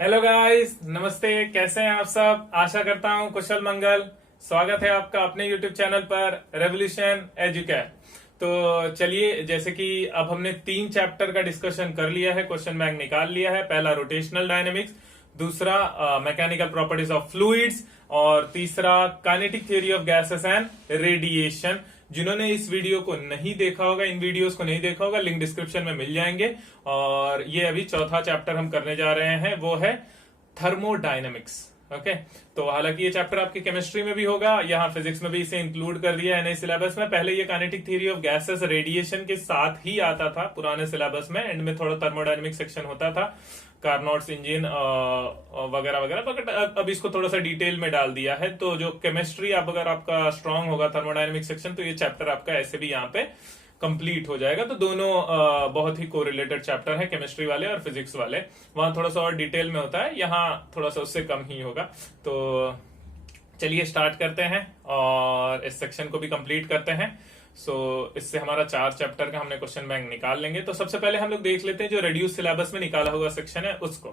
Hello guys, नमस्ते। कैसे हैं आप सब? आशा करता हूं कुशल मंगल। स्वागत है आपका अपने यूट्यूब चैनल पर रेवोल्यूशन एजुकेट। तो चलिए, जैसे कि अब हमने 3 चैप्टर का डिस्कशन कर लिया है, क्वेश्चन बैंक निकाल लिया है। पहला रोटेशनल डायनेमिक्स, दूसरा मैकेनिकल प्रॉपर्टीज ऑफ फ्लूइड्स, और तीसरा kinetic theory of gases and radiation. जिन्होंने इस वीडियो को नहीं देखा होगा, इन वीडियोस को नहीं देखा होगा, लिंक डिस्क्रिप्शन में मिल जाएंगे। और ये अभी चौथा चैप्टर हम करने जा रहे हैं, वो है थर्मोडायनेमिक्स। ओके, तो हालांकि ये चैप्टर आपकी केमिस्ट्री में भी होगा, यहाँ फिजिक्स में भी इसे इंक्लूड कर दिया है नए सिलेबस में। पहले ये kinetic theory of gases radiation के साथ ही आता था पुराने सिलेबस में, एंड में थोड़ा थर्मोडायनेमिक सेक्शन होता था, कार्नोट्स इंजन वगैरह वगैरह, बट अब इसको थोड़ा सा डिटेल में डाल दिया है। तो जो केमिस्ट्री अब अगर आपका स्ट्रांग होगा थर्मोडायनेमिक सेक्शन, तो ये चैप्टर आपका ऐसे भी यहाँ पे कंप्लीट हो जाएगा। तो दोनों बहुत ही कोरिलेटेड चैप्टर है, केमिस्ट्री वाले और फिजिक्स वाले। वहां थोड़ा सा और डिटेल में होता है, यहाँ थोड़ा सा उससे कम ही होगा। तो चलिए स्टार्ट करते हैं और इस सेक्शन को भी कंप्लीट करते हैं। इससे हमारा 4 चैप्टर का हमने क्वेश्चन बैंक निकाल लेंगे। तो सबसे पहले हम लोग देख लेते हैं जो रिड्यूस सिलेबस में निकाला हुआ सेक्शन है उसको।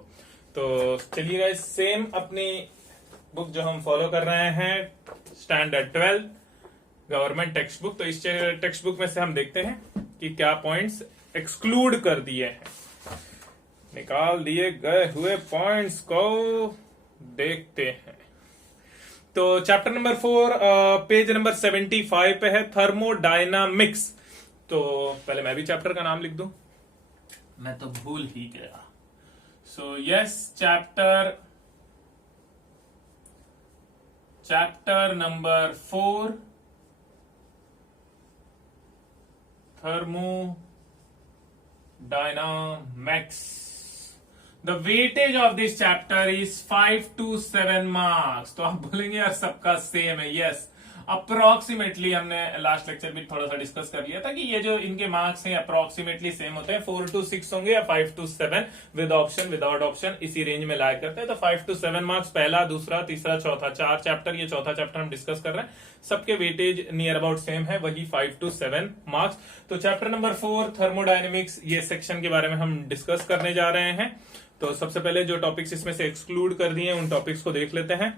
तो चलिए गाइस, सेम अपनी बुक जो हम फॉलो कर रहे हैं, स्टैंडर्ड 12 गवर्नमेंट टेक्स्ट बुक। तो इस टेक्स्ट बुक में से हम देखते हैं कि क्या पॉइंट्स एक्सक्लूड कर दिए हैं। निकाल दिए गए हुए पॉइंट्स को देखते हैं। तो चैप्टर नंबर 4 पेज नंबर 75 पे है, थर्मोडायनामिक्स। तो पहले मैं भी चैप्टर का नाम लिख दूं, मैं तो भूल ही गया। Yes, chapter number 4, thermodynamics. The weightage of this chapter is 5 to 7 marks. तो आप बोलेंगे यार सबका सेम है। यस, अप्रोक्सीमेटली हमने लास्ट लेक्चर भी थोड़ा सा डिस्कस कर लिया था कि ये जो इनके मार्क्स हैं अप्रोक्सीमेटली सेम होते हैं। 4 to 6 होंगे या 5 to 7, with option without option, इसी रेंज में लाया करते हैं। तो 5 to 7 मार्क्स पहला, दूसरा, तीसरा, चौथा, 4 चैप्टर, ये चौथा चैप्टर हम डिस्कस कर रहे हैं। सबके वेटेज नियर अबाउट सेम है, वही 5 to 7 मार्क्स। तो चैप्टर नंबर 4 थर्मोडायनेमिक्स, ये सेक्शन के बारे में हम डिस्कस करने जा रहे हैं। तो सबसे पहले जो टॉपिक्स इसमें से एक्सक्लूड कर दिए उन टॉपिक्स को देख लेते हैं।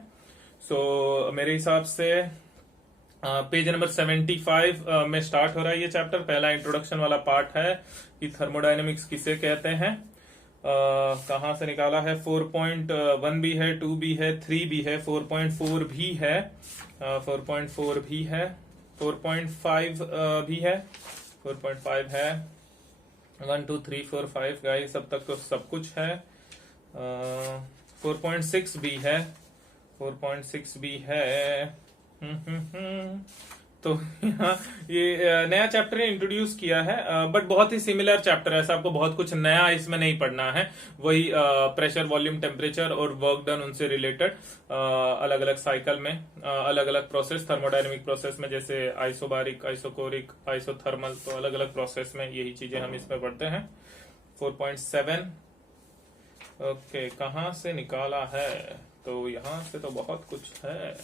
मेरे हिसाब से पेज नंबर 75 में स्टार्ट हो रहा है ये चैप्टर। पहला इंट्रोडक्शन वाला पार्ट है कि थर्मोडायनेमिक्स किसे कहते हैं। कहां से निकाला है? 4.1 भी है, 2 भी है, 3 भी है, 4.4 भी है, 4.4 भी है, 4.5 भी है, 4.5 है, 1 2 3 4 5 गाइस, सब तक तो सब कुछ है। 4.6 भी है, 4.6 भी है। तो यहाँ ये नया चैप्टर इंट्रोड्यूस किया है, बट बहुत ही सिमिलर चैप्टर है। ऐसा आपको बहुत कुछ नया इसमें नहीं पढ़ना है। वही प्रेशर, वॉल्यूम, टेम्परेचर और वर्क डन, उनसे रिलेटेड अलग अलग साइकिल में अलग अलग प्रोसेस, थर्मोडायनेमिक प्रोसेस में, जैसे आइसोबारिक, आइसोकोरिक, आइसोथर्मल, तो अलग अलग प्रोसेस में यही चीजें हम इसमें पढ़ते हैं। 4.7 ओके, कहाँ से निकाला है? तो यहाँ से तो बहुत कुछ है।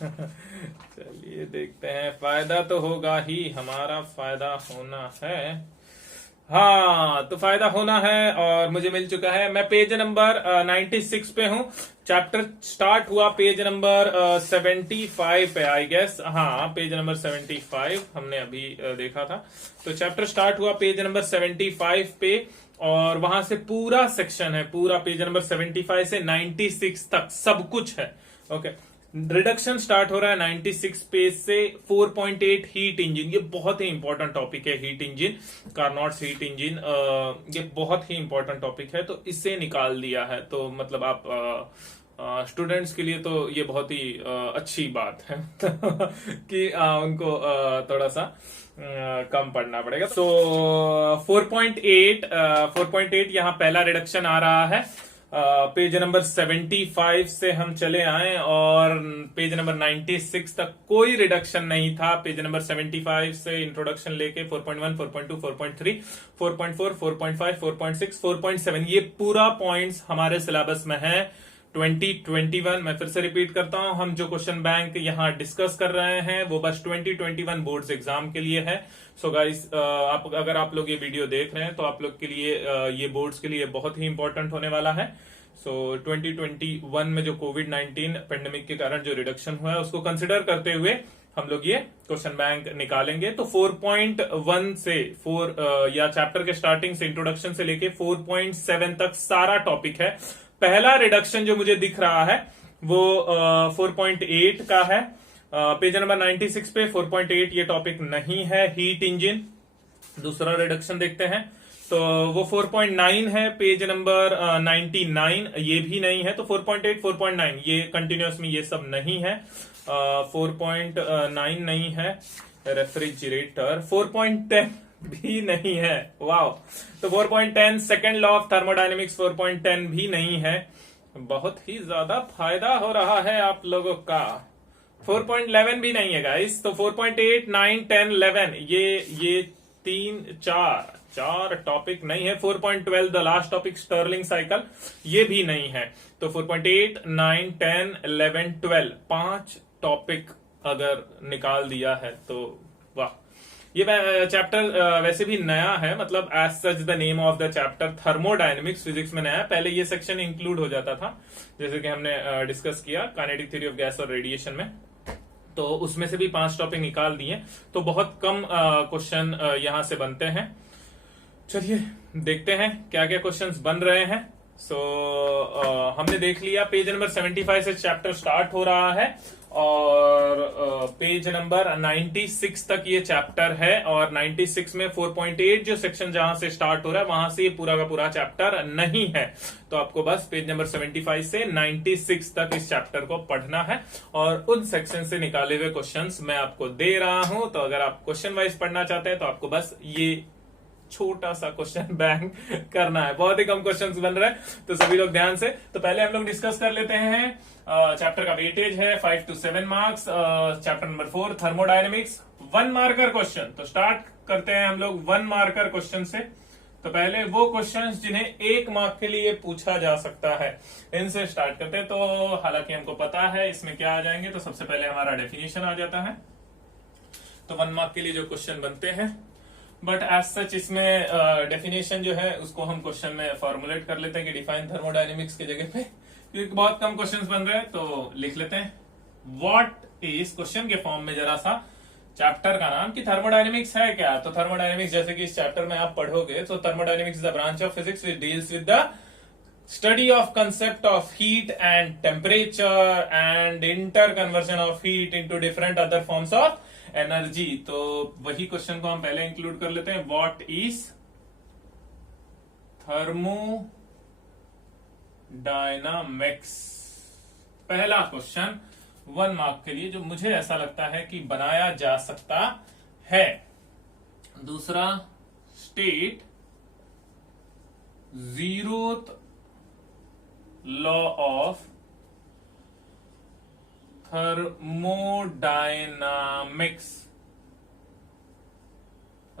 चलिए देखते हैं। फायदा तो होगा ही, हमारा फायदा होना है। हाँ, तो फायदा होना है और मुझे मिल चुका है। मैं पेज नंबर 96 पे हूँ। चैप्टर स्टार्ट हुआ पेज नंबर 75 पे, आई गेस। हाँ, पेज नंबर 75 हमने अभी देखा था। तो चैप्टर स्टार्ट हुआ पेज नंबर 75 पे, और वहां से पूरा सेक्शन है, पूरा पेज नंबर 75 से 96 तक सब कुछ है। ओके, रिडक्शन स्टार्ट हो रहा है 96 पेज से। 4.8 हीट इंजन, ये बहुत ही इंपॉर्टेंट टॉपिक है। Heat engine, Carnot's heat engine, ये बहुत ही इंपॉर्टेंट टॉपिक है, तो इसे निकाल दिया है। तो मतलब आप स्टूडेंट्स के लिए तो ये बहुत ही अच्छी बात है कि उनको थोड़ा सा कम पढ़ना पड़ेगा। 4.8 यहाँ पहला रिडक्शन आ रहा है। पेज नंबर 75 से हम चले आए और पेज नंबर 96 तक कोई रिडक्शन नहीं था। पेज नंबर 75 से इंट्रोडक्शन लेके 4.1, 4.2, 4.3, 4.4, 4.5, 4.6, 4.7, ये पूरा पॉइंट्स हमारे सिलेबस में है 2021। मैं फिर से रिपीट करता हूं, हम जो क्वेश्चन बैंक यहां डिस्कस कर रहे हैं वो बस 2021 बोर्ड्स एग्जाम के लिए है। सो गाइस, अगर आप लोग ये वीडियो देख रहे हैं तो आप लोग के लिए ये बोर्ड्स के लिए बहुत ही इंपॉर्टेंट होने वाला है। सो 2021 में जो कोविड-19 पेंडेमिक के कारण जो रिडक्शन हुआ है उसको कंसिडर करते हुए हम लोग ये क्वेश्चन बैंक निकालेंगे। तो 4.1 से 4 या चैप्टर के स्टार्टिंग से इंट्रोडक्शन से लेके 4.7 तक सारा टॉपिक है। पहला रिडक्शन जो मुझे दिख रहा है वो 4.8 का है। पेज नंबर 96 पे 4.8 ये टॉपिक नहीं है, हीट इंजन। दूसरा रिडक्शन देखते हैं तो वो 4.9 है, पेज नंबर 99, ये भी नहीं है। तो 4.8 4.9 ये कंटिन्यूस में ये सब नहीं है। 4.9 नहीं है, रेफ्रिजरेटर 4.10 भी नहीं है, वाओ। तो 4.10 सेकेंड लॉ ऑफ थर्मोडायनेमिक्स 4.10 भी नहीं है। बहुत ही ज्यादा फायदा हो रहा है आप लोगों का। 4.11 भी नहीं है गाइस। तो 4.8 9 10 11 ये 3 4 टॉपिक नहीं है। 4.12 the last topic sterling cycle ये भी नहीं है। तो 4.8 9 10 11 12 5 टॉपिक अगर निकाल दिया है तो वाह। ये चैप्टर वैसे भी नया है, मतलब as such the name of the chapter thermodynamics physics में नया है। पहले ये सेक्शन इंक्लूड हो जाता था, जैसे कि हमने डिस्कस किया काइनेटिक थ्योरी ऑफ गैस और रेडिएशन में। तो उसमें से भी 5 टॉपिक निकाल दिए, तो बहुत कम क्वेश्चन यहां से बनते हैं। चलिए देखते हैं क्या क्या क्वेश्चंस बन रहे हैं। हमने देख लिया पेज नंबर 75 से चैप्टर स्टार्ट हो रहा है और पेज नंबर 96 तक ये चैप्टर है। और 96 में 4.8 जो सेक्शन जहां से स्टार्ट हो रहा है वहां से ये पूरा का पूरा चैप्टर नहीं है। तो आपको बस पेज नंबर 75 से 96 तक इस चैप्टर को पढ़ना है और उन सेक्शन से निकाले हुए क्वेश्चंस मैं आपको दे रहा हूं। तो अगर आप क्वेश्चन वाइज पढ़ना चाहते हैं तो आपको बस ये छोटा सा क्वेश्चन बैंक करना है। बहुत ही कम क्वेश्चंस बन रहे हैं, तो सभी लोग ध्यान से। तो पहले हम लोग डिस्कस कर लेते हैं चैप्टर का वेटेज है 5 to 7 marks. Chapter number 4 thermodynamics 1 marker question. तो स्टार्ट करते हैं हम लोग 1 मार्कर क्वेश्चन से। तो पहले वो क्वेश्चंस जिन्हें 1 मार्क के लिए पूछा जा सकता है इनसे स्टार्ट करते हैं। तो हालांकि हमको पता है इसमें क्या आ जाएंगे, तो सबसे पहले हमारा डेफिनेशन आ जाता है। तो 1 मार्क के लिए जो क्वेश्चन बनते हैं, बट एज सच इसमें डेफिनेशन जो है उसको हम क्वेश्चन में फॉर्मुलेट कर लेते हैं कि डिफाइन थर्मोडायनेमिक्स की जगह पे, क्योंकि बहुत कम क्वेश्चंस बन रहे हैं। तो लिख लेते हैं व्हाट इज, क्वेश्चन के फॉर्म में जरा सा चैप्टर का नाम कि थर्मोडायनेमिक्स है क्या। तो थर्मोडायनेमिक्स जैसे कि इस चैप्टर में आप पढ़ोगे तो thermodynamics is the branch of physics which deals with the study of concept of heat and temperature and inter conversion of heat into different other forms of energy. तो वही क्वेश्चन को हम पहले इंक्लूड कर लेते हैं। व्हाट इज थर्मोडायनामिक्स, पहला question 1 mark के लिए जो मुझे ऐसा लगता है कि बनाया जा सकता है। दूसरा, state zeroth law of thermodynamics.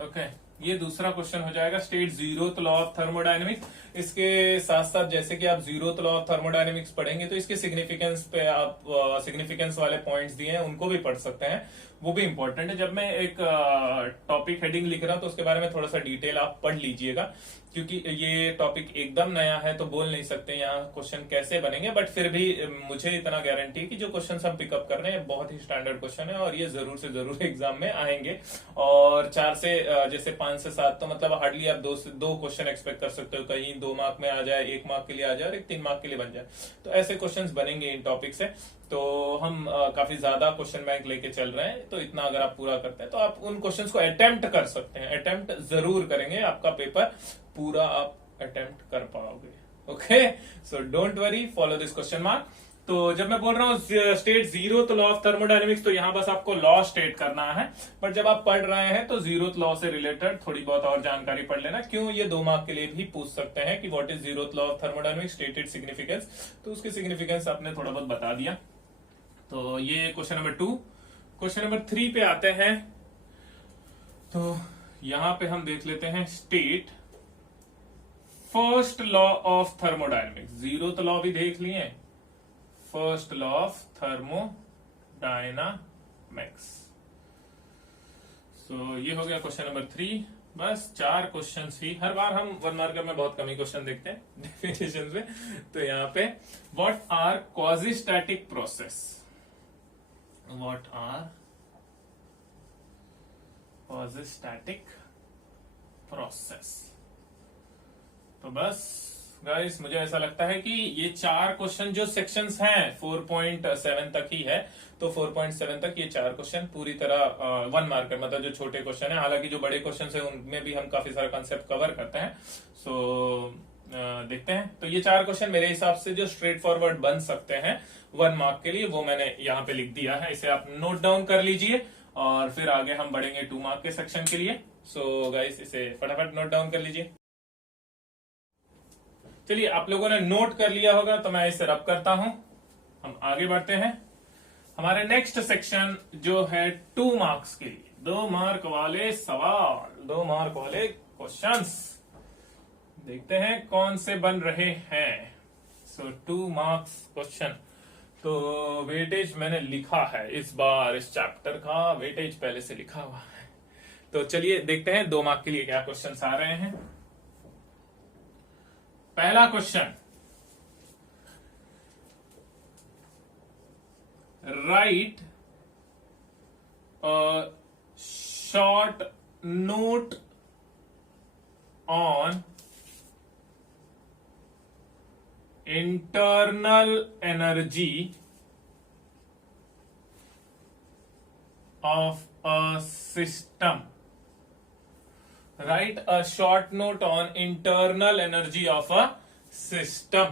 Okay, ये दूसरा क्वेश्चन हो जाएगा, state zeroth law of thermodynamics. इसके साथ साथ जैसे कि आप जीरोथ लॉ ऑफ थर्मोडायनेमिक्स पढ़ेंगे तो इसके सिग्निफिकेंस पे आप सिग्निफिकेंस वाले पॉइंट्स दिए हैं उनको भी पढ़ सकते हैं, वो भी इंपॉर्टेंट है। जब मैं एक टॉपिक हेडिंग लिख रहा हूं तो उसके बारे में थोड़ा सा डिटेल आप पढ़ लीजिएगा, क्योंकि ये टॉपिक एकदम नया है तो बोल नहीं सकते यहाँ क्वेश्चन कैसे बनेंगे। बट फिर भी मुझे इतना गारंटी है कि जो क्वेश्चन हम पिकअप कर रहे हैं बहुत ही स्टैंडर्ड क्वेश्चन है और ये जरूर से जरूर एग्जाम में आएंगे। और 4 से जैसे 5 से 7 तो मतलब हार्डली आप 2 से 2 क्वेश्चन एक्सपेक्ट कर सकते हो, कहीं 2 मार्क में आ जाए, 1 मार्क के लिए आ जाए और एक 3 मार्क के लिए बन जाए। तो ऐसे क्वेश्चन बनेंगे इन टॉपिक से। तो हम काफी ज्यादा क्वेश्चन बैंक लेके चल रहे हैं, तो इतना अगर आप पूरा करते हैं तो आप उन क्वेश्चंस को अटेम्प्ट कर सकते हैं। अटेम्प्ट जरूर करेंगे, आपका पेपर पूरा आप अटेम्प्ट कर पाओगे। Okay, so don't worry, follow this question mark. तो जब मैं बोल रहा हूँ state zeroth law of thermodynamics, तो यहां बस आपको लॉ स्टेट करना है। बट जब आप पढ़ रहे हैं तो जीरोथ लॉ से रिलेटेड थोड़ी बहुत और जानकारी पढ़ लेना। क्यों, ये 2 मार्क के लिए भी पूछ सकते हैं कि what is zeroth law of thermodynamics, stated significance. तो उसकी सिग्निफिकेंस आपने थोड़ा बहुत बता दिया। तो ये क्वेश्चन नंबर 2। क्वेश्चन नंबर 3 पे आते हैं। तो यहां पे हम देख लेते हैं, state first law of thermodynamics. Zeroth law भी देख लिए, फर्स्ट लॉ ऑफ थर्मोडायनामिक्स। सो ये हो गया क्वेश्चन नंबर 3। बस 4 क्वेश्चन ही। हर बार हम 1 मार्कर में बहुत कम ही क्वेश्चन देखते हैं डेफिनेशन में। तो यहाँ पे what are quasistatic process, what are quasistatic process. तो बस गाइस मुझे ऐसा लगता है कि ये 4 क्वेश्चन जो सेक्शंस हैं 4.7 तक ही है, तो 4.7 तक ये 4 क्वेश्चन पूरी तरह 1 मार्कर, मतलब जो छोटे क्वेश्चन है, हालांकि जो बड़े क्वेश्चन है उनमें भी हम काफी सारा कंसेप्ट कवर करते हैं। सो देखते हैं। तो ये 4 क्वेश्चन मेरे हिसाब से जो स्ट्रेट फॉरवर्ड बन सकते हैं 1 मार्क के लिए, वो मैंने यहाँ पे लिख दिया है। इसे आप नोट डाउन कर लीजिए और फिर आगे हम बढ़ेंगे 2 मार्क के सेक्शन के लिए। सो गाइस इसे फटाफट नोट डाउन कर लीजिए। चलिए, आप लोगों ने नोट कर लिया होगा तो मैं इसे रब करता हूं। हम आगे बढ़ते हैं हमारे नेक्स्ट सेक्शन जो है 2 मार्क्स के लिए, 2 मार्क वाले सवाल, 2 मार्क वाले क्वेश्चंस। देखते हैं कौन से बन रहे हैं। सो 2 मार्क्स क्वेश्चन। तो वेटेज मैंने लिखा है इस बार, इस चैप्टर का वेटेज पहले से लिखा हुआ है। तो चलिए देखते हैं 2 मार्क के लिए क्या क्वेश्चंस आ रहे हैं। पहला question, right a short note on internal energy of a system. Write a short note on internal energy of a system.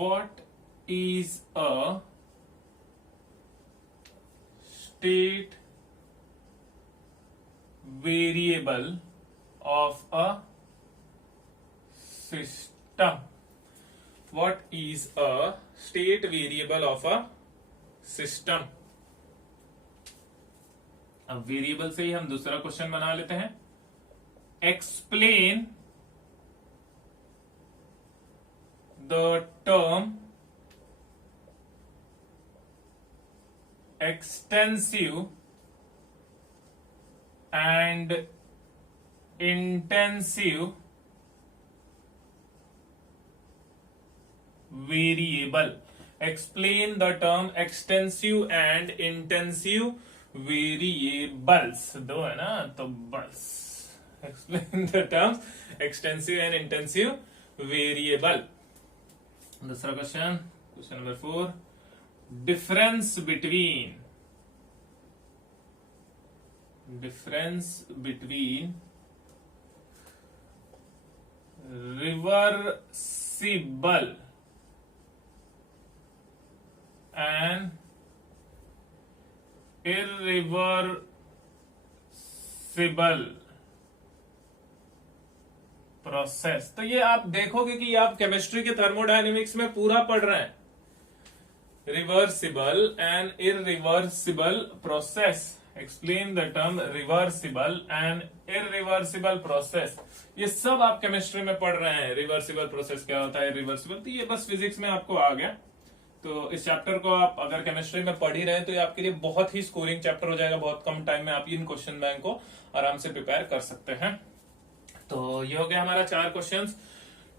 What is a state variable of a system? What is a state variable of a system? अब variable से ही हम दूसरा question बना लेते हैं। Explain the term extensive and intensive variable. Explain the term extensive and intensive variables. 2 है ना, तो बस explain the terms extensive and intensive variable. दूसरा question, question number 4, difference between reversible and irreversible process. तो ये आप देखोगे कि आप केमिस्ट्री के थर्मोडायनेमिक्स में पूरा पढ़ रहे हैं। Reversible and irreversible process. Explain the term reversible and irreversible process. ये सब आप केमिस्ट्री में पढ़ रहे हैं। रिवर्सिबल प्रोसेस क्या होता है, इरिवर्सिबल, तो ये बस फिजिक्स में आपको आ गया। तो इस चैप्टर को आप अगर केमिस्ट्री में पढ़ ही रहे हैं तो ये आपके लिए बहुत ही स्कोरिंग चैप्टर हो जाएगा। बहुत कम टाइम में आप इन क्वेश्चन बैंक को आराम से प्रिपेयर कर सकते हैं। तो ये हो गया हमारा 4 questions,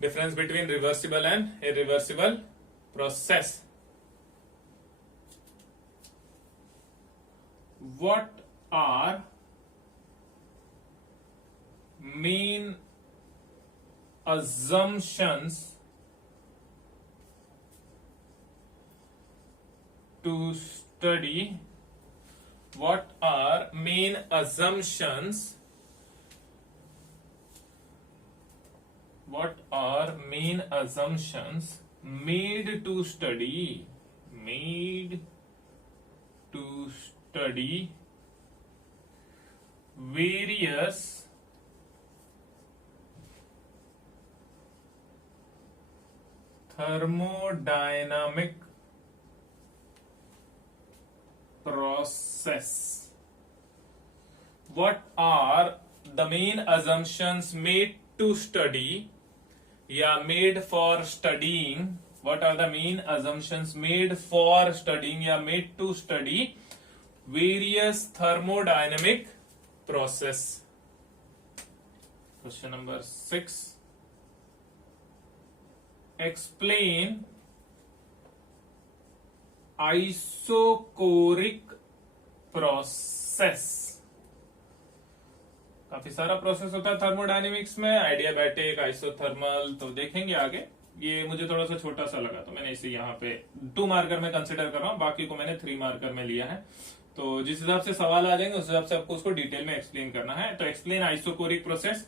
difference between reversible and irreversible process. What are main assumptions to study, what are main assumptions, what are main assumptions made to study various thermodynamic process? What are the main assumptions made to study या made for studying? What are the main assumptions made for studying या made to study various thermodynamic process. Question number 6, explain isochoric process. काफी सारा process होता है thermodynamics में, आइडियाबैटिक, isothermal, तो देखेंगे आगे। ये मुझे थोड़ा सा छोटा सा लगा तो मैंने इसे यहाँ पे 2 मार्कर में कंसिडर कर रहा हूँ, बाकी को मैंने 3 मार्कर में लिया है। तो जिस हिसाब से सवाल आ जाएंगे उस हिसाब से आपको उसको डिटेल में एक्सप्लेन करना है। तो explain isochoric process.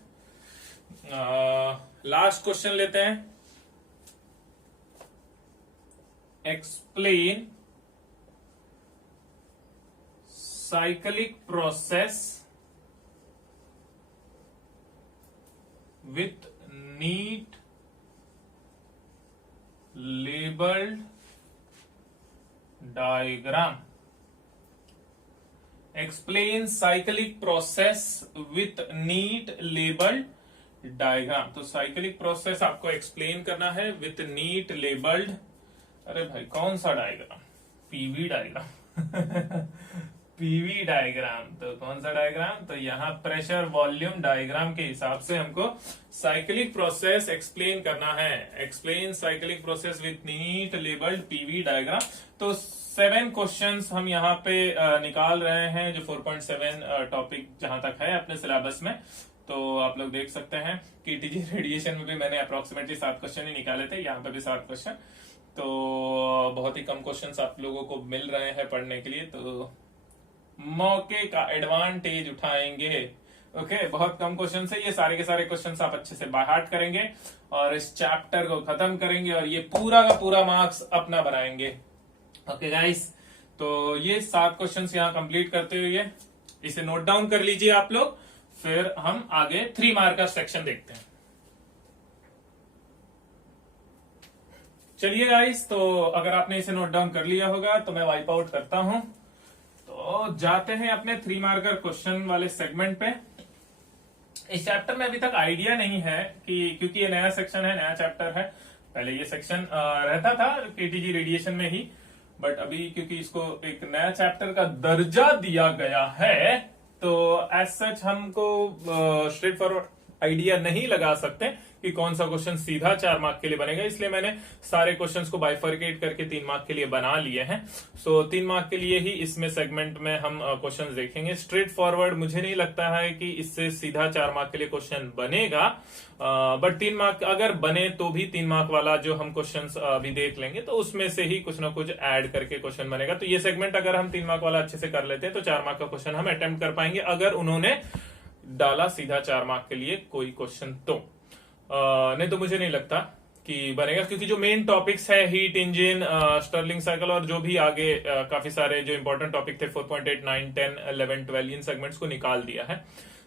Last question लेते हैं, explain cyclic process with neat labeled diagram। explain cyclic process with neat labeled diagram। तो साइक्लिक प्रोसेस आपको एक्सप्लेन करना है विथ नीट लेबल्ड, अरे भाई कौन सा diagram, PV diagram PV diagram. तो कौन सा डायग्राम, तो यहाँ प्रेशर वॉल्यूम डायग्राम के हिसाब से हमको साइक्लिक प्रोसेस एक्सप्लेन करना है। Explain cyclic process with neat labelled PV diagram. तो 7 क्वेश्चंस हम यहाँ पे निकाल रहे हैं, जो 4.7 टॉपिक जहां तक है अपने सिलेबस में। तो आप लोग देख सकते हैं कि टीजी रेडिएशन में भी मैंने अप्रोक्सीमेटली 7 क्वेश्चन ही निकाले थे, यहाँ पे भी 7 क्वेश्चन। तो बहुत ही कम क्वेश्चन आप लोगों को मिल रहे हैं पढ़ने के लिए, तो मौके का एडवांटेज उठाएंगे। ओके, बहुत कम क्वेश्चन है, ये सारे के सारे क्वेश्चन आप अच्छे से बाय हार्ट करेंगे और इस चैप्टर को खत्म करेंगे और ये पूरा का पूरा मार्क्स अपना बनाएंगे। ओके गाइस, तो ये 7 क्वेश्चन यहाँ कंप्लीट करते हुए इसे नोट डाउन कर लीजिए आप लोग, फिर हम आगे 3 मार्क का सेक्शन देखते हैं। चलिए गाइस, तो अगर आपने इसे नोट डाउन कर लिया होगा तो मैं वाइप आउट करता हूं। तो जाते हैं अपने 3 मार्कर क्वेश्चन वाले सेगमेंट पे। इस चैप्टर में अभी तक आइडिया नहीं है कि, क्योंकि ये नया सेक्शन है, नया चैप्टर है। पहले ये सेक्शन रहता था केटीजी रेडिएशन में ही, बट अभी क्योंकि इसको एक नया चैप्टर का दर्जा दिया गया है, तो एज सच हमको स्ट्रेट फॉरवर्ड आइडिया नहीं लगा सकते कि कौन सा क्वेश्चन सीधा 4 मार्क के लिए बनेगा। इसलिए मैंने सारे क्वेश्चंस को बाइफर्केट करके 3 मार्क के लिए बना लिए हैं। सो 3 मार्क के लिए ही इसमें सेगमेंट में हम क्वेश्चंस देखेंगे। स्ट्रेट फॉरवर्ड मुझे नहीं लगता है कि इससे सीधा 4 मार्क के लिए क्वेश्चन बनेगा, बट 3 मार्क अगर बने तो भी 3 मार्क वाला जो हम क्वेश्चंस अभी देख लेंगे तो उसमें से ही कुछ ना कुछ ऐड करके क्वेश्चन बनेगा। तो ये सेगमेंट अगर हम 3 मार्क वाला अच्छे से कर लेते हैं तो 4 मार्क का क्वेश्चन हम अटेम्प्ट कर पाएंगे, अगर उन्होंने डाला सीधा 4 मार्क के लिए कोई क्वेश्चन तो। नहीं तो मुझे नहीं लगता कि बनेगा, क्योंकि जो मेन टॉपिक्स है हीट इंजन, स्टर्लिंग साइकिल और जो भी आगे काफी सारे जो इंपॉर्टेंट टॉपिक थे 4.8, 9, 10, 11, 12 इन सेगमेंट्स को निकाल दिया है।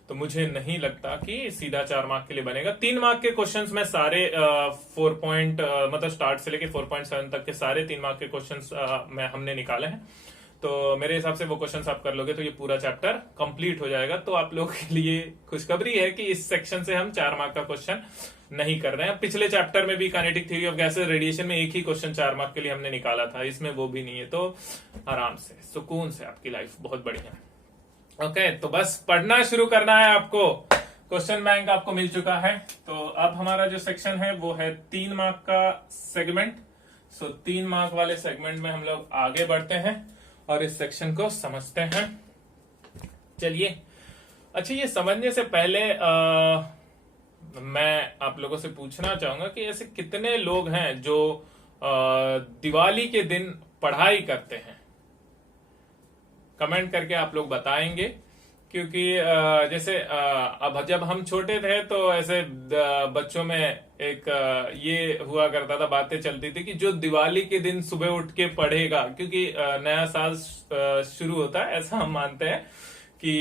तो मुझे नहीं लगता कि सीधा 4 मार्क के लिए बनेगा। 3 मार्क के क्वेश्चंस में सारे 4 मतलब स्टार्ट से लेके 4.7 तक के सारे 3 मार्क के क्वेश्चंस में हमने निकाले हैं। तो मेरे हिसाब से वो क्वेश्चंस आप कर लोगे तो ये पूरा चैप्टर कंप्लीट हो जाएगा। तो आप लोगों के लिए खुशखबरी है कि इस सेक्शन से हम 4 मार्क का क्वेश्चन नहीं कर रहे हैं। पिछले चैप्टर में भी kinetic theory of gases radiation में एक ही क्वेश्चन 4 मार्क के लिए हमने निकाला था, इसमें वो भी नहीं है। तो आराम से सुकून से आपकी लाइफ बहुत बढ़िया। ओके, तो बस पढ़ना शुरू करना है आपको। क्वेश्चन बैंक आपको मिल चुका है। तो अब हमारा जो सेक्शन है वो है 3 मार्क का सेगमेंट। सो 3 मार्क वाले सेगमेंट में हम लोग आगे बढ़ते हैं और इस सेक्शन को समझते हैं। चलिए, अच्छा ये समझने से पहले मैं आप लोगों से पूछना चाहूंगा कि ऐसे कितने लोग हैं जो दिवाली के दिन पढ़ाई करते हैं। कमेंट करके आप लोग बताएंगे, क्योंकि जैसे अब जब हम छोटे थे तो ऐसे बच्चों में एक ये हुआ करता था, बातें चलती थी कि जो दिवाली के दिन सुबह उठ के पढ़ेगा, क्योंकि नया साल शुरू होता है, ऐसा हम मानते हैं कि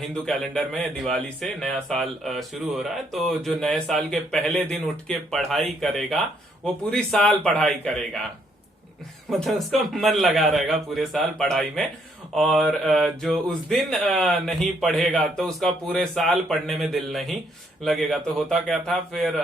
हिंदू कैलेंडर में दिवाली से नया साल शुरू हो रहा है। तो जो नए साल के पहले दिन उठ के पढ़ाई करेगा वो पूरी साल पढ़ाई करेगा। मतलब उसका मन लगा रहेगा पूरे साल पढ़ाई में। और जो उस दिन नहीं पढ़ेगा तो उसका पूरे साल पढ़ने में दिल नहीं लगेगा। तो होता क्या था फिर,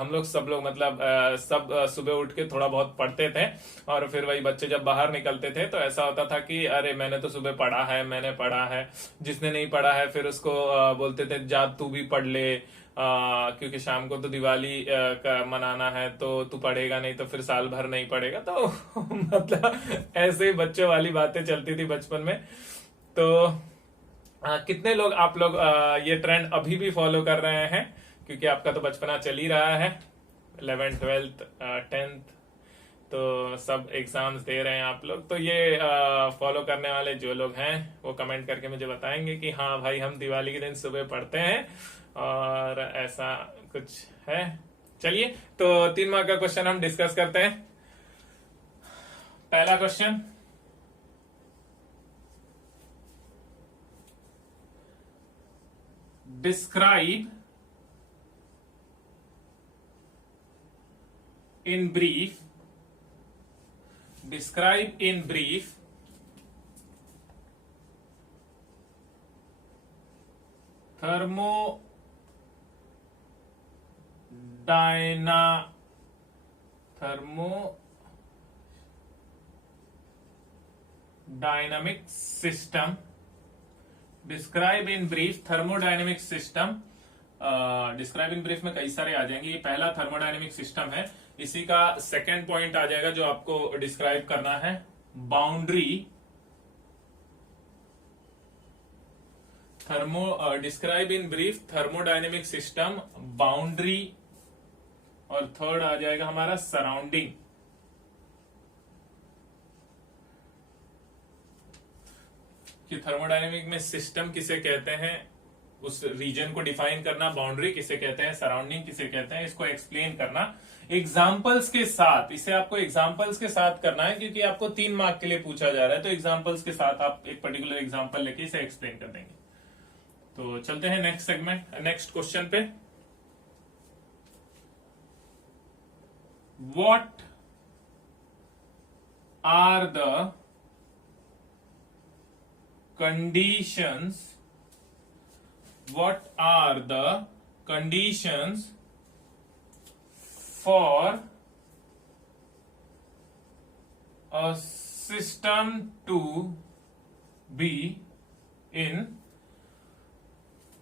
हम लोग सब लोग मतलब सब सुबह उठ के थोड़ा बहुत पढ़ते थे। और फिर वही बच्चे जब बाहर निकलते थे तो ऐसा होता था कि अरे मैंने तो सुबह पढ़ा है, मैंने पढ़ा है। जिसने नहीं पढ़ा है फिर उसको बोलते थे जा तू भी पढ़ ले, क्योंकि शाम को तो दिवाली का मनाना है, तो तू पढ़ेगा नहीं तो फिर साल भर नहीं पढ़ेगा। तो मतलब ऐसे ही बच्चों वाली बातें चलती थी बचपन में। तो कितने लोग आप लोग ये ट्रेंड अभी भी फॉलो कर रहे हैं, क्योंकि आपका तो बचपना चल ही रहा है, 11th 12th 10th, तो सब एग्जाम्स दे रहे हैं आप लोग। तो ये फॉलो करने वाले जो लोग हैं वो कमेंट करके मुझे बताएंगे कि हाँ भाई हम दिवाली के दिन सुबह पढ़ते हैं और ऐसा कुछ है। चलिए, तो 3 मार्क का क्वेश्चन हम डिस्कस करते हैं। पहला question, describe in brief thermodynamic system। Describe in brief thermodynamic system. Describe in brief में कई सारे आ जाएंगे। ये पहला थर्मोडायनेमिक सिस्टम है। इसी का सेकेंड पॉइंट आ जाएगा जो आपको डिस्क्राइब करना है, boundary. Describe in brief thermodynamic system, boundary. और थर्ड आ जाएगा हमारा सराउंडिंग। कि थर्मोडायनेमिक में सिस्टम किसे कहते हैं, उस रीजन को डिफाइन करना, बाउंड्री किसे कहते हैं, सराउंडिंग किसे कहते हैं, इसको एक्सप्लेन करना एग्जाम्पल्स के साथ। इसे आपको एग्जाम्पल्स के साथ करना है क्योंकि आपको 3 मार्क के लिए पूछा जा रहा है। तो एग्जाम्पल्स के साथ आप एक पर्टिकुलर एग्जाम्पल लेके इसे एक्सप्लेन कर देंगे। तो चलते हैं नेक्स्ट सेगमेंट, नेक्स्ट क्वेश्चन पे। What are the conditions for a system to be in,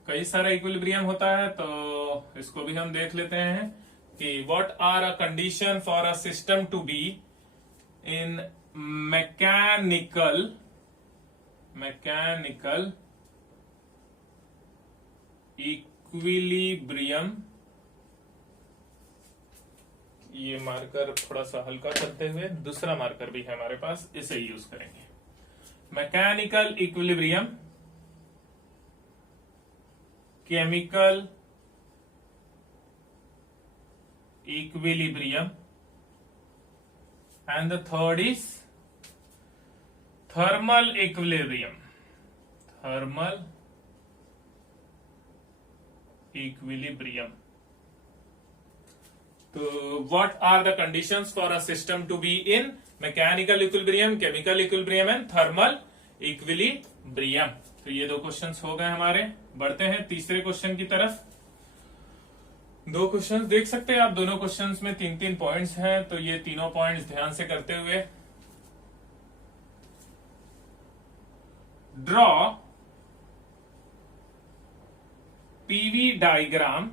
कई सारा इक्विलिब्रियम होता है तो इसको भी हम देख लेते हैं कि what are a condition for a system to be in mechanical equilibrium. ये मार्कर थोड़ा सा हल्का करते हुए, दूसरा मार्कर भी है हमारे पास, इसे यूज करेंगे। Mechanical equilibrium, chemical equilibrium, and the third is thermal equilibrium. तो what are the conditions for a system to be in mechanical equilibrium, chemical equilibrium and thermal equilibrium. तो ये 2 क्वेश्चंस हो गए हमारे। बढ़ते हैं तीसरे क्वेश्चन की तरफ। 2 क्वेश्चंस देख सकते हैं आप, दोनों क्वेश्चंस में 3-3 पॉइंट्स हैं। तो ये तीनों पॉइंट्स ध्यान से करते हुए, draw PV diagram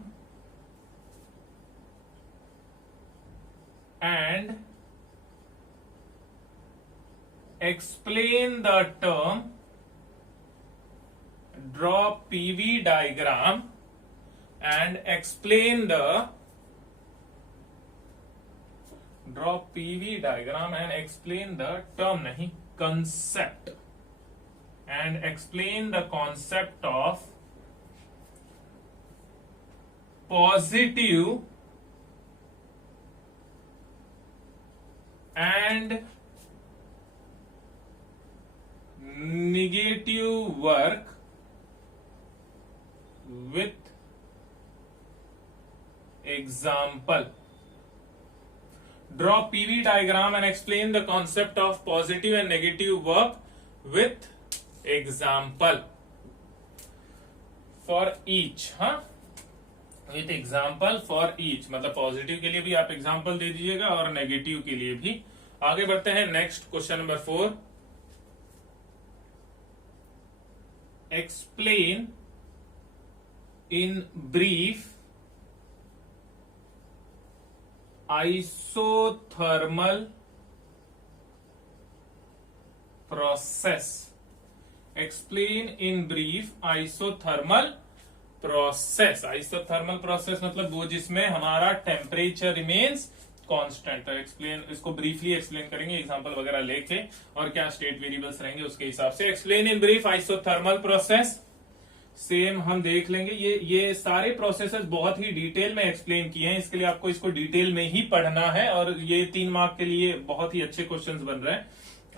and explain the term, draw PV diagram and explain the term नहीं, concept, and explain the concept of positive and negative work with example। Draw PV diagram and explain the concept of positive and negative work with example for each. हाँ, with example for each, मतलब positive के लिए भी आप example दे दीजिएगा और negative के लिए भी। आगे बढ़ते हैं next question number 4। Explain in brief isothermal process. Explain in brief isothermal process. Isothermal process मतलब वो जिसमें हमारा टेम्परेचर रिमेन्स कांस्टेंट। एक्सप्लेन, इसको ब्रीफली एक्सप्लेन करेंगे एग्जांपल वगैरह लेके, और क्या स्टेट वेरिएबल्स रहेंगे उसके हिसाब से। Explain in brief isothermal process, same हम देख लेंगे। ये सारे प्रोसेसेस बहुत ही डिटेल में एक्सप्लेन किए हैं, इसके लिए आपको इसको डिटेल में ही पढ़ना है, और ये 3 मार्क के लिए बहुत ही अच्छे क्वेश्चंस बन रहे हैं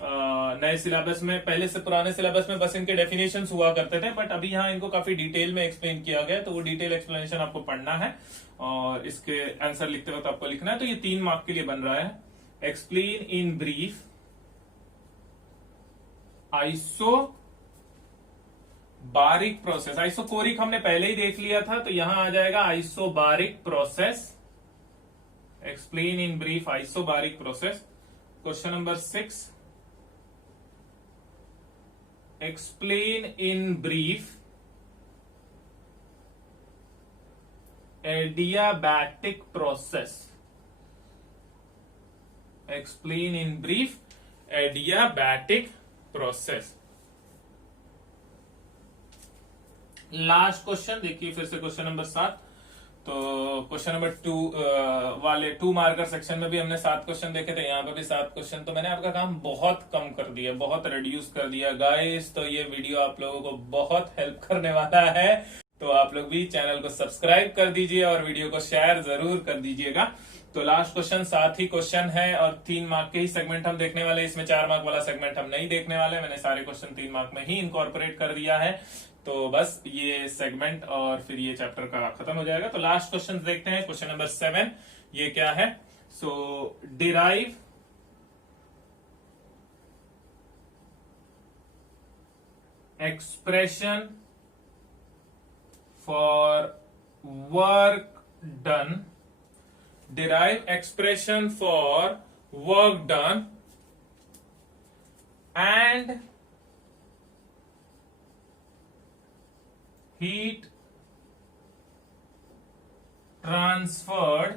नए सिलेबस में। पहले से पुराने सिलेबस में बस इनके डेफिनेशंस हुआ करते थे, बट अभी यहाँ इनको काफी डिटेल में एक्सप्लेन किया गया, तो वो डिटेल एक्सप्लेनेशन आपको पढ़ना है और इसके आंसर लिखते वक्त आपको लिखना है। तो ये 3 मार्क के लिए बन रहा है। Explain in brief iso Barik process. Isochoric हमने पहले ही देख लिया था, तो यहां आ जाएगा isobaric process. Explain in brief isobaric process. Question number 6। Explain in brief adiabatic process. Explain in brief adiabatic process. Last question देखिए फिर से, क्वेश्चन नंबर 7। तो क्वेश्चन नंबर 2 वाले 2 मार्कर सेक्शन में भी हमने 7 क्वेश्चन देखे थे, यहाँ पे भी 7 क्वेश्चन। तो मैंने आपका काम बहुत कम कर दिया, बहुत रिड्यूस कर दिया गाइस। तो ये वीडियो आप लोगों को बहुत हेल्प करने वाला है, तो आप लोग भी चैनल को सब्सक्राइब कर दीजिए और वीडियो को शेयर जरूर कर दीजिएगा। तो लास्ट क्वेश्चन 7 ही क्वेश्चन है और 3 मार्क के ही सेगमेंट हम देखने वाले। इसमें 4 मार्क वाला सेगमेंट हम नहीं देखने वाले, मैंने सारे क्वेश्चन 3 मार्क में ही इनकॉर्पोरेट कर दिया है। तो बस ये सेगमेंट और फिर ये चैप्टर का खत्म हो जाएगा। तो लास्ट क्वेश्चन देखते हैं, क्वेश्चन नंबर 7। ये क्या है? So derive expression for work done. Derive expression for work done and heat transferred.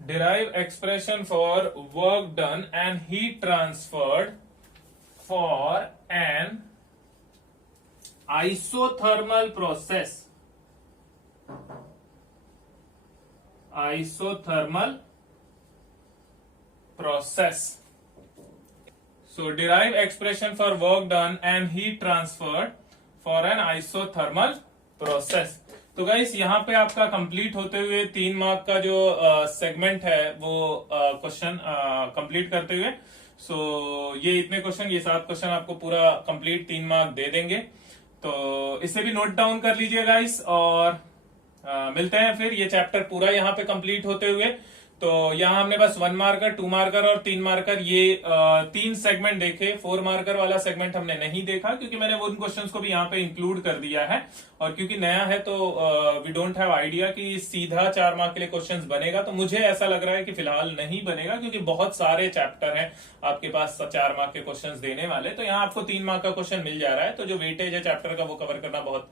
Derive expression for work done and heat transferred for an isothermal process. Isothermal process. So derive expression for work done and heat transferred for an isothermal process. तो guys यहाँ पे आपका complete होते हुए 3 mark का जो segment है वो क्वेश्चन कंप्लीट करते हुए, सो ये इतने क्वेश्चन, ये 7 क्वेश्चन आपको पूरा कंप्लीट 3 मार्क दे देंगे। तो इसे भी नोट डाउन कर लीजिए गाइस, और मिलते हैं फिर ये चैप्टर पूरा यहाँ पे कंप्लीट होते हुए। तो यहाँ हमने बस 1 मार्कर, 2 मार्कर और 3 मार्कर ये 3 सेगमेंट देखे। 4 मार्कर वाला सेगमेंट हमने नहीं देखा क्योंकि मैंने उन क्वेश्चंस को भी यहाँ पे इंक्लूड कर दिया है, और क्योंकि नया है तो वी डोंट हैव आइडिया कि सीधा 4 मार्क के लिए क्वेश्चंस बनेगा। तो मुझे ऐसा लग रहा है कि फिलहाल नहीं बनेगा, क्योंकि बहुत सारे चैप्टर हैं आपके पास 4 मार्क के क्वेश्चन देने वाले। तो यहाँ आपको 3 मार्क का क्वेश्चन मिल जा रहा है, तो जो वेटेज है चैप्टर का वो कवर करना बहुत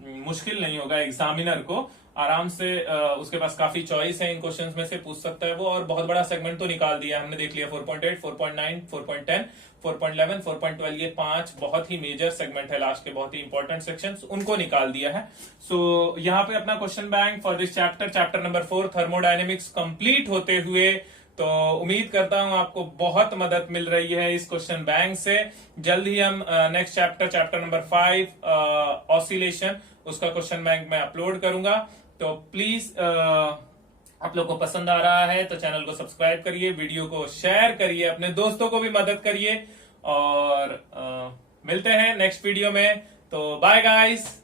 मुश्किल नहीं होगा। एग्जामिनर को आराम से उसके पास काफी चॉइस है, इन क्वेश्चंस में से पूछ सकता है वो। और बहुत बड़ा सेगमेंट तो निकाल दिया हमने, देख लिया 4.8, 4.9, 4.10, 4.11, 4.12, ये 5 बहुत ही मेजर सेगमेंट है, लास्ट के बहुत ही इंपॉर्टेंट सेक्शंस, उनको निकाल दिया है। सो यहाँ पे अपना question bank for this chapter number 4 thermodynamics complete होते हुए। तो उम्मीद करता हूं आपको बहुत मदद मिल रही है इस क्वेश्चन बैंक से। जल्द ही हम नेक्स्ट चैप्टर नंबर 5 ऑसिलेशन, उसका क्वेश्चन बैंक में अपलोड करूंगा। तो प्लीज आप लोग को पसंद आ रहा है तो चैनल को सब्सक्राइब करिए, वीडियो को शेयर करिए, अपने दोस्तों को भी मदद करिए, और मिलते हैं नेक्स्ट वीडियो में। तो बाय गाइस।